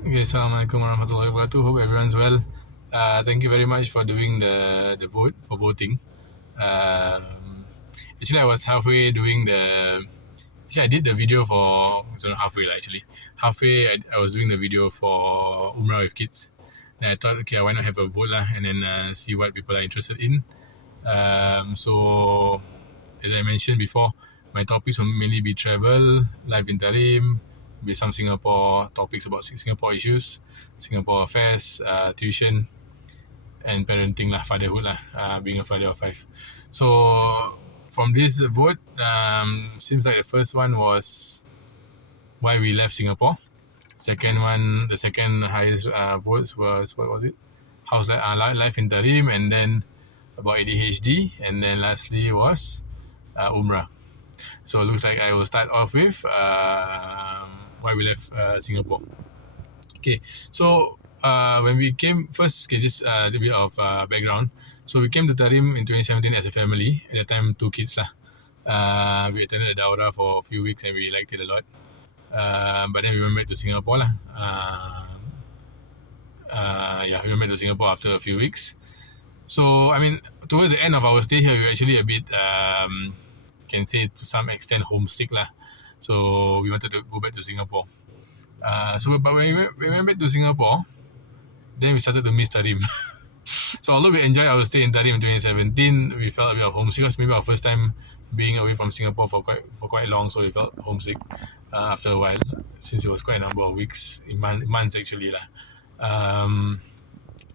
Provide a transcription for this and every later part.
Okay, Assalamualaikum warahmatullahi wabarakatuh. Hope everyone's well. Thank you very much for doing the voting. Um, Actually, I was halfway doing the. Actually, I did the video for so not halfway lah. Actually, halfway I was doing the video for Umrah with kids. And I thought, okay, why not have a vote lah, and then see what people are interested in. So, as I mentioned before, my topics will mainly be travel, life in Tarim, be some Singapore topics about Singapore issues, Singapore affairs, tuition, and parenting lah, fatherhood lah, being a father of five. So from this vote, seems like the first one was why we left Singapore. Second one, the second highest votes was what was it? How's life in Tarim, and then about ADHD, and then lastly was Umrah. So it looks like I will start off with why we left Singapore. Okay, so when we came first, okay, just a bit of background. So we came to Tarim in 2017 as a family. At the time, 2 kids lah. We attended the Dawra for a few weeks and we liked it a lot. But then we went back to Singapore lah. We went back to Singapore after a few weeks. So I mean, towards the end of our stay here, we were actually a bit, can say to some extent, homesick lah. So we wanted to go back to Singapore. But when we went back to Singapore, then we started to miss Tarim. So although we enjoyed our stay in Tarim in 2017, we felt a bit of homesick. It was maybe our first time being away from Singapore for quite long, so we felt homesick after a while, since it was quite a number of weeks, months actually lah.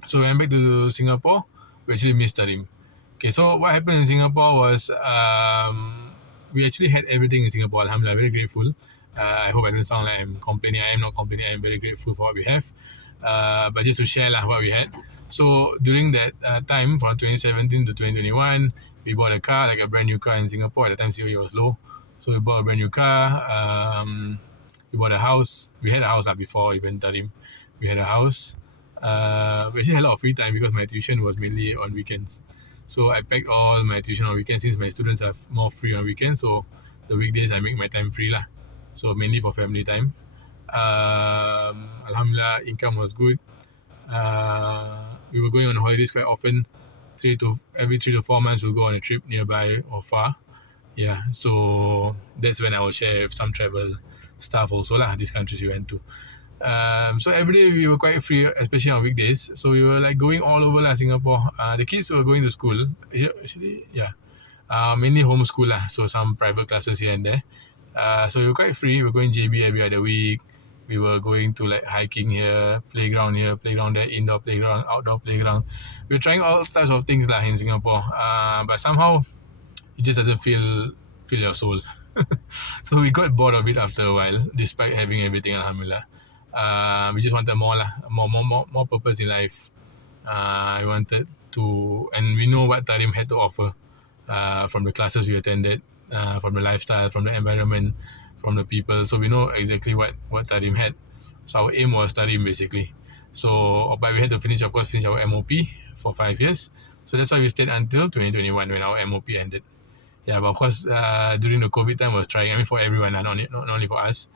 So we went back to Singapore, we actually missed Tarim. Okay, so what happened in Singapore was we actually had everything in Singapore. Alhamdulillah, very grateful. I hope I don't sound like I'm complaining. I am not complaining. I am very grateful for what we have. But just to share lah what we had. So during that time, from 2017 to 2021, we bought a car, like a brand new car in Singapore. At the time, COE was low. So we bought a brand new car. We bought a house. We had a house before even Tarim. We had a house. We actually had a lot of free time because my tuition was mainly on weekends. So I packed all my tuition on weekends since my students are more free on weekends. So the weekdays I make my time free lah. So mainly for family time. Alhamdulillah, income was good. We were going on holidays quite often. Every 3 to 4 months we'll go on a trip nearby or far. Yeah, so that's when I will share some travel stuff also lah, these countries we went to. So every day we were quite free, especially on weekdays. So we were like going all over Singapore. The kids were going to school. Actually, yeah. Mainly homeschool lah. So some private classes here and there. So we were quite free. We were going JB every other week. We were going to like hiking here, playground there, indoor playground, outdoor playground. We were trying all types of things lah in Singapore. But somehow it just doesn't fill your soul. So we got bored of it after a while, despite having everything, alhamdulillah. We just wanted more purpose in life. I wanted to, and we know what Tarim had to offer from the classes we attended, from the lifestyle, from the environment, from the people. So we know exactly what Tarim had. So our aim was Tarim basically. So, but we had to finish our MOP for 5 years. So that's why we stayed until 2021 when our MOP ended. Yeah, but of course, during the COVID time was trying. I mean, for everyone, not only for us.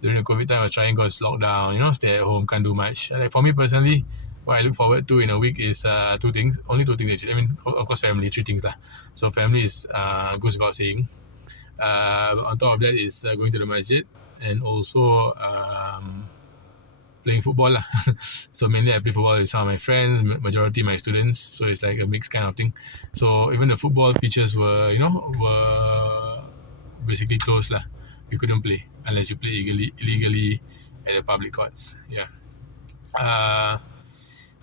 During the COVID time, I was trying because lockdown, stay at home, can't do much. Like for me personally, what I look forward to in a week is 2 things. Only 2 things actually. I mean, of course, family, 3 things lah. So family is goes without saying. On top of that is going to the masjid and also playing football lah. So mainly I play football with some of my friends, majority my students. So it's like a mixed kind of thing. So even the football pitches were basically closed lah. You couldn't play unless you play illegally at the public courts. Yeah.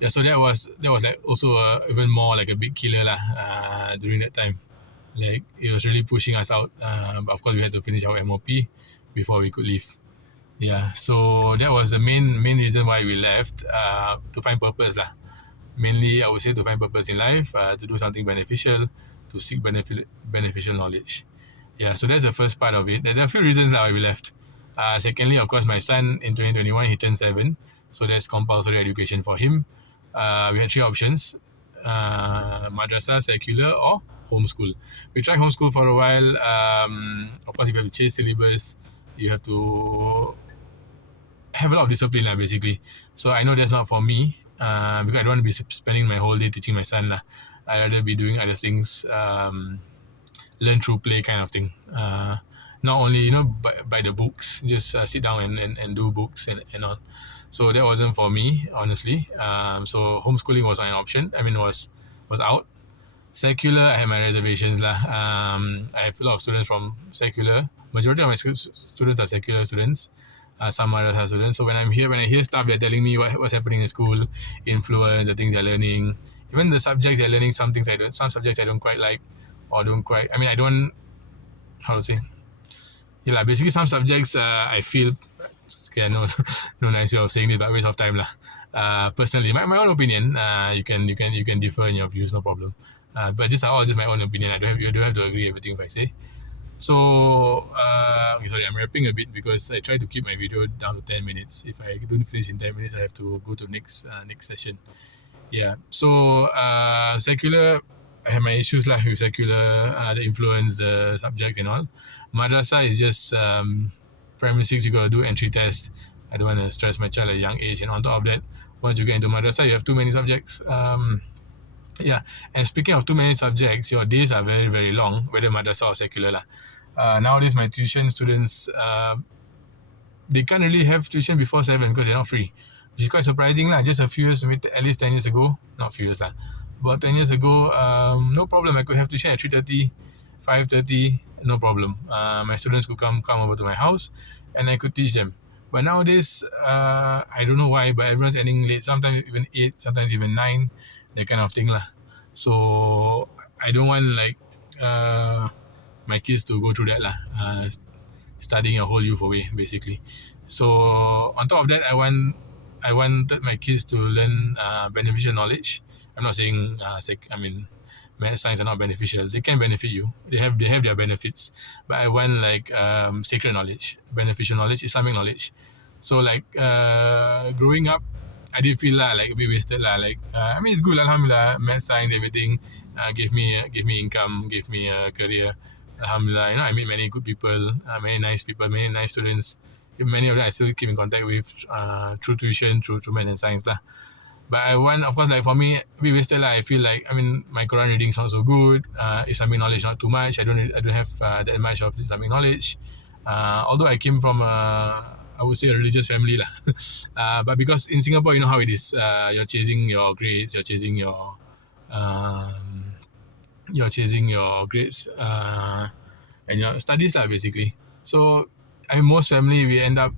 So that was like also even more like a big killer lah during that time. Like it was really pushing us out. But of course we had to finish our MOP before we could leave. Yeah. So that was the main reason why we left, to find purpose lah. Mainly I would say to find purpose in life, to do something beneficial, to seek beneficial knowledge. Yeah, so that's the first part of it. There are a few reasons why we left. Secondly, of course, my son in 2021, he turned 7. So that's compulsory education for him. We had 3 options. Madrasah, secular or homeschool. We tried homeschool for a while. Of course, if you have to chase syllabus, you have to have a lot of discipline lah, basically. So I know that's not for me because I don't want to be spending my whole day teaching my son lah. I'd rather be doing other things, learn through play kind of thing. Not only, by the books, just sit down and do books and all. So that wasn't for me, honestly. So homeschooling was not an option. I mean, was out. Secular, I had my reservations lah. I have a lot of students from secular. Majority of my students are secular students. Some are other students. So when I hear stuff, they're telling me what's happening in school, influence, the things they're learning, even the subjects they're learning. Some subjects I don't quite like, or don't quite. I mean, I don't. How to say? Yeah, basically some subjects I feel. Okay, no nice way of saying it, but waste of time lah. Personally, my own opinion. You can differ in your views, no problem. But these are all just my own opinion. You don't have to agree everything if I say. So, sorry, I'm rapping a bit because I try to keep my video down to 10 minutes. If I don't finish in 10 minutes, I have to go to next session. Yeah. So, secular, I have my issues with secular, the influence, the subject and all. Madrasah is just primary 6, you got to do entry test. I don't want to stress my child at a young age. And on top of that, once you get into madrasah, you have too many subjects. Yeah, and speaking of too many subjects, your days are very, very long, whether madrasah or secular lah. Nowadays, my tuition students, they can't really have tuition before 7 because they're not free, which is quite surprising lah. Just a few years, at least 10 years ago, not few years lah, about 10 years ago, no problem. I could have tuition at 3:30, 5:30, no problem. My students could come over to my house, and I could teach them. But nowadays, I don't know why, but everyone's ending late. Sometimes even 8, sometimes even 9. That kind of thing lah. So I don't want my kids to go through that lah. Studying a whole youth away, basically. So on top of that, I wanted my kids to learn beneficial knowledge. I'm not saying math, science are not beneficial. They can benefit you. They have their benefits. But I want sacred knowledge, beneficial knowledge, Islamic knowledge. So growing up, I did feel a bit wasted it's good, alhamdulillah. Math, science, everything gave me income, gave me a career. Alhamdulillah, I meet many good people, many nice people, many nice students. Many of them I still keep in contact with through tuition, through math and science lah. But I want, of course, for me, a bit wasted lah. I feel my Quran reading is not so good. Islamic knowledge not too much. I don't have that much of Islamic knowledge. Although I came from I would say a religious family lah. But because in Singapore, you know how it is. You're chasing your grades. You're chasing your grades and your studies lah, basically. So, most family we end up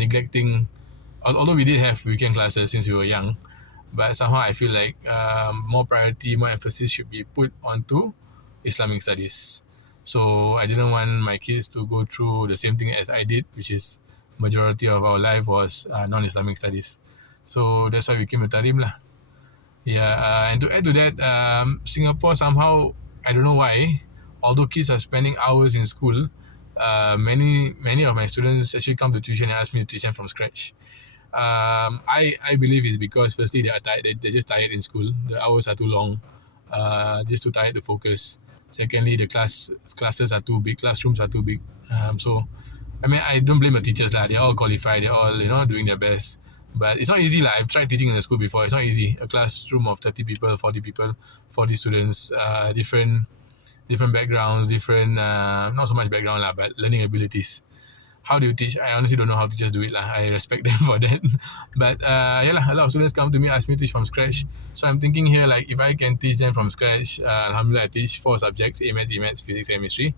neglecting. Although we did have weekend classes since we were young, but somehow I feel more priority, more emphasis should be put onto Islamic studies. So I didn't want my kids to go through the same thing as I did, which is majority of our life was non-Islamic studies. So that's why we came to Tarim lah. Yeah, and to add to that, Singapore somehow, I don't know why, although kids are spending hours in school, many of my students actually come to tuition and ask me to teach them from scratch. I believe it's because firstly they are tired, they're just tired in school. The hours are too long, just too tired to focus. Secondly, the classes are too big, classrooms are too big. So I don't blame the teachers lah. They're all qualified. They're all doing their best. But it's not easy lah. I've tried teaching in a school before. It's not easy. A classroom of 30 people, 40 people, 40 students, different backgrounds, different not so much background lah, but learning abilities. How do you teach? I honestly don't know how teachers do it lah. I respect them for that. But a lot of students come to me, ask me to teach from scratch. So I'm thinking here if I can teach them from scratch, alhamdulillah, I teach 4 subjects: A-Maths, E-Maths, Physics, Chemistry.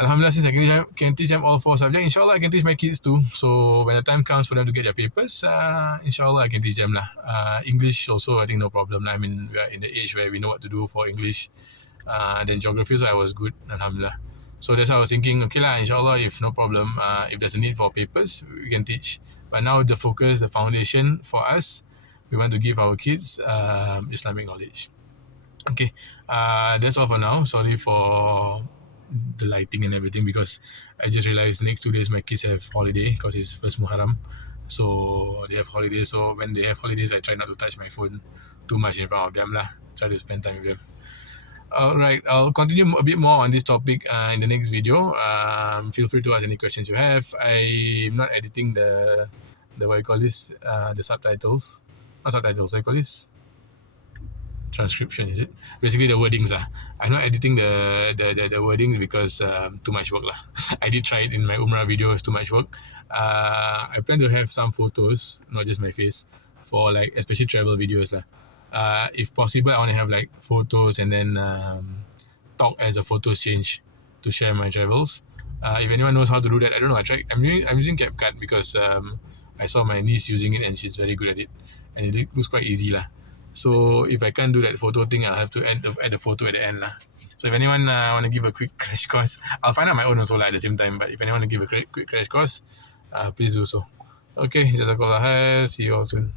Alhamdulillah, since I can teach them all 4 subjects, inshallah I can teach my kids too. So when the time comes for them to get their papers, inshallah I can teach them lah. English also, I think no problem. We are in the age where we know what to do for English. Then geography, so I was good, alhamdulillah. So that's how I was thinking, okay lah, inshallah, if no problem, if there's a need for papers, we can teach. But now the focus, the foundation for us, we want to give our kids Islamic knowledge. Okay, that's all for now. Sorry for the lighting and everything, because I just realized next 2 days my kids have holiday because it's first Muharram. So they have holidays. So when they have holidays, I try not to touch my phone too much in front of them lah. Try to spend time with them. Alright, I'll continue a bit more on this topic in the next video. Feel free to ask any questions you have. I'm not editing the what you call this, the subtitles. Not subtitles, what you call this? Transcription, is it? Basically the wordings lah. I'm not editing the wordings because too much work lah. I did try it in my Umrah video, it's too much work. I plan to have some photos, not just my face, for like especially travel videos lah. If possible, I want to have like photos and then talk as the photos change to share my travels. If anyone knows how to do that, I don't know. I'm using CapCut because I saw my niece using it and she's very good at it, and it looks quite easy lah. So if I can't do that photo thing, I'll have to add the photo at the end lah. So if anyone want to give a quick crash course, I'll find out my own also lah at the same time. But if anyone want to give a quick crash course, please do so. Okay, Jazakallah khair. See you all soon.